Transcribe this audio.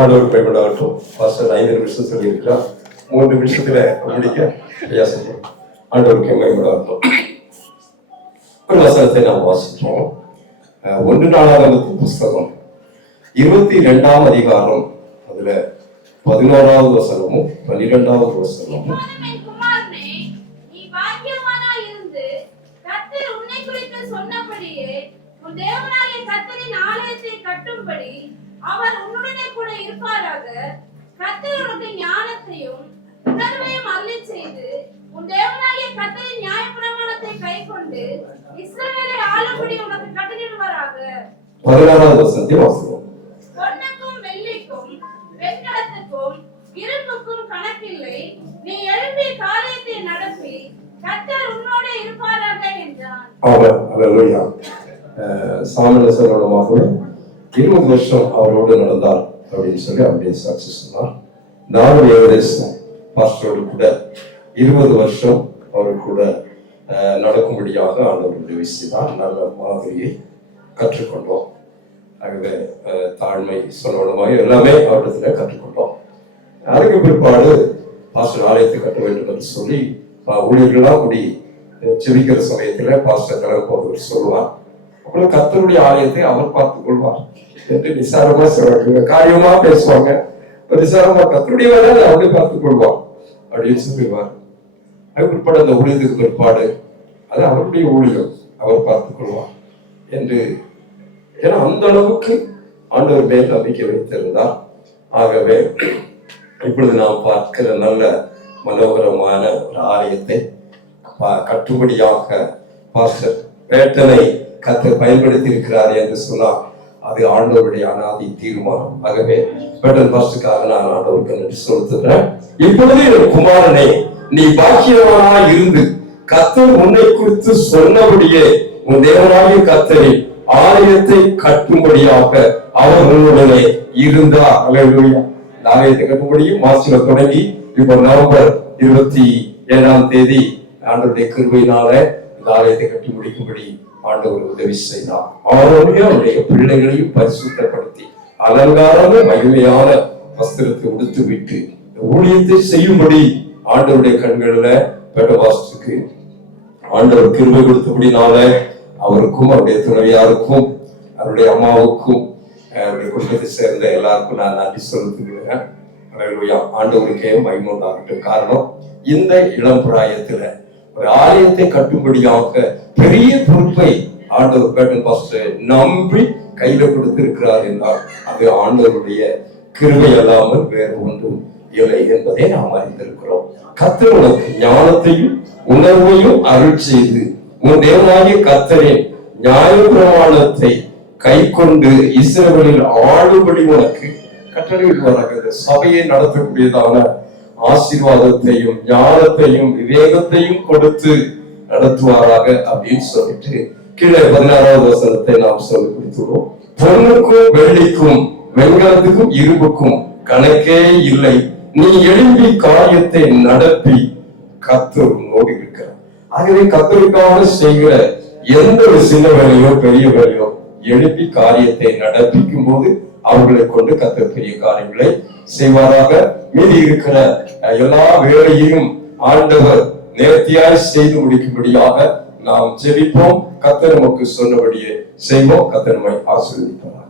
ஆண்டவர் பயப்படாகட்டும். பாஸ்டர் 5 நிமிஷம் சொல்லியிருக்கிறார். 3 நிமிஷத்துல முடிக்க ஐயா செய்யும். ஆண்டவருக்கு பயப்படாகட்டும். ஒரு வசனத்தை நாம் வாசிப்போம். 1 நாளாகமத்தின் புஸ்தகம் 22ஆம் அதிகாரம், அதுல 11வது வசனமும் 12வது வசனமும். அவர் உன்னுடனே கூட இருப்பாராக. கர்த்தர் உனக்கு ஞானத்தையும் உணர்வையும் அருளச் செய்து உன் தேவனாகிய கர்த்தரின் நியாயப்பிரமாணத்தை கைக்கொண்டு இஸ்ரவேலை ஆளும்படி உனக்கு கட்டளையிடுவாராக. 16வது வசனத்தை வாசிப்போம். பொன்னுக்கும் வெள்ளிக்கும் வெண்கலத்துக்கும் இரும்புக்கும் கணக்கில்லை. நீ எழுப்பி காரியத்தை நடப்பி கர்த்தர் உன்னோட இருப்பாராக என்றான். ஆமென். அல்லேலூயா. சாமுவேல் சொல்றமாகவே 20 வருஷம் அவரோடு நடந்தார் அப்படின்னு சொல்லி அப்படியே சாட்சி சொன்னார். நானும் ஏகதேசம் பாஸ்டரோடு கூட 20 வருஷம் அவரு கூட நடக்கும்படியாக ஆண்டவர் உதவி செய்தார். நல்ல மாதிரியை கற்றுக்கொண்டோம். ஆகவே தாழ்மை சொன்னோடமாக எல்லாமே அவரிடத்துல கற்றுக்கொண்டோம். அதுக்கு பிற்பாடு பாஸ்டர் ஆலயத்தை கட்ட வேண்டும் என்று சொல்லி ஊழியர்கள்லாம் கூடி செபிக்கிற சமயத்துல பாஸ்டர் கலர் சொல்லுவார். அப்புறம் கர்த்தருடைய ஆலயத்தை அவர் பார்த்துக் கொள்வார் என்று நிசாரமா சொல்றாங்க. காரியமா பேசுவாங்க. நிசாரமா கர்த்தருடைய வேலையை அவரே பார்த்துக் கொள்வார் அப்படின்னு சொல்லுவார். அது பிற்பாடு அந்த ஊழியத்துக்கு பிற்பாடு அது அவருடைய ஊழியம், அவர் பார்த்துக் கொள்வார் என்று, ஏன்னா அந்த அளவுக்கு ஆண்டவர் மேல் நம்பிக்கை வைத்திருந்தார். ஆகவே இப்பொழுது நாம் பார்க்கிற நல்ல மனோகரமான ஒரு ஆலயத்தை கட்டுப்படியாக பாஸ்டர் பேட்டனை கர்த்தர் பயன்படுத்தி இருக்கிறார் என்று சொன்னால் அது ஆண்டவருடைய அனாதி தீர்மானம். ஆகவே பேட்டன் பாஸ்டருக்காக நான் ஆண்டவருக்கு நன்றி செலுத்துகிறேன். இப்பொழுது என் குமாரனே, நீ பாக்கியவானாய் இருந்து கர்த்தர் உன்னை குறித்து சொன்னபடியே உன் தேவனாகிய கர்த்தரின் ஆலயத்தை கட்டும்படியாக அவர் உன்னுடனே இருந்தார். அல்லேலூயா. ஆலயத்தை கட்டும்படியும் மார்ச்ல தொடங்கி இப்ப நவம்பர் 27ஆம் தேதி ஆண்டவருடைய கிருபையினால இந்த ஆலயத்தை கட்டி முடிக்கும்படி ஆண்டவர் உதவி செய்தார். அவருடைய பிள்ளைகளையும் பரிசுத்தப்படுத்தி அலங்காரமும் மகிமையான வஸ்திரத்தை உடுத்து விட்டு ஊழியத்தை செய்யும்படி ஆண்டவருடைய கண்களில் பெட்டபாஸ்டுக்கு ஆண்டவர் கிருபை கொடுத்தபடினால அவருக்கும் அவருடைய துணைவியாருக்கும் அவருடைய அம்மாவுக்கும் அவருடைய குடும்பத்தை சேர்ந்த எல்லாருக்கும் நான் நன்றி செலுத்துகிறேன். ஆண்டவருக்கே மகிமை உண்டாகட்டும். காரணம், இந்த இளம் பிராயத்துல ஒரு ஆலயத்தை கட்டும்படியாக பெரிய பொறுப்பை ஆண்டவர் பேட்டன் பாஸ்டர் நம்பி கையில கொடுத்திருக்கிறார் என்றால் அது ஆண்டவருடைய கிருபை அல்லாமல் வேறு ஒன்றும் இல்லை என்பதை நாம் அறிந்திருக்கிறோம். கர்த்தர் உனக்கு ஞானத்தையும் உணர்வையும் அருள் செய்து உன் தேவனாகிய கர்த்தரின் நியாயப்பிரமாணத்தை கை கொண்டு இஸ்ரவேலில் ஆளும்படி உனக்கு கட்டளையிடுவாராக. இந்த சபையை நடத்தக்கூடியதான ஆசீர்வாதத்தையும் ஞானத்தையும் விவேகத்தையும் கொடுத்து நடத்துவாராக அப்படின்னு சொல்லிட்டு கீழே 16வது வசனத்தை நாம் சொல்லி கொடுத்துள்ளோம். பொன்னுக்கும் வெள்ளிக்கும் வெண்கலத்துக்கும் இரும்புக்கும் கணக்கே இல்லை. நீ எழும்பி காரியத்தை நடப்பி கர்த்தர் உன்னோடு இருக்கிறார். ஆகவே கர்த்தருக்காக செய்கிற எந்த ஒரு சின்ன வேலையோ பெரிய வேலையோ எழுப்பி காரியத்தை நடப்பிக்கும் போது அவர்களை கொண்டு கர்த்தர் பெரிய காரியங்களை செய்வாராக. மீதி இருக்கிற எல்லா வேலையையும் ஆண்டவர் நேர்த்தியாய் செய்து முடிக்கும்படியாக நாம் ஜெபிப்போம். கர்த்தர் நமக்கு சொன்னபடியே செய்வோம். கர்த்தர் நம்மை ஆசீர்வதிப்பார்.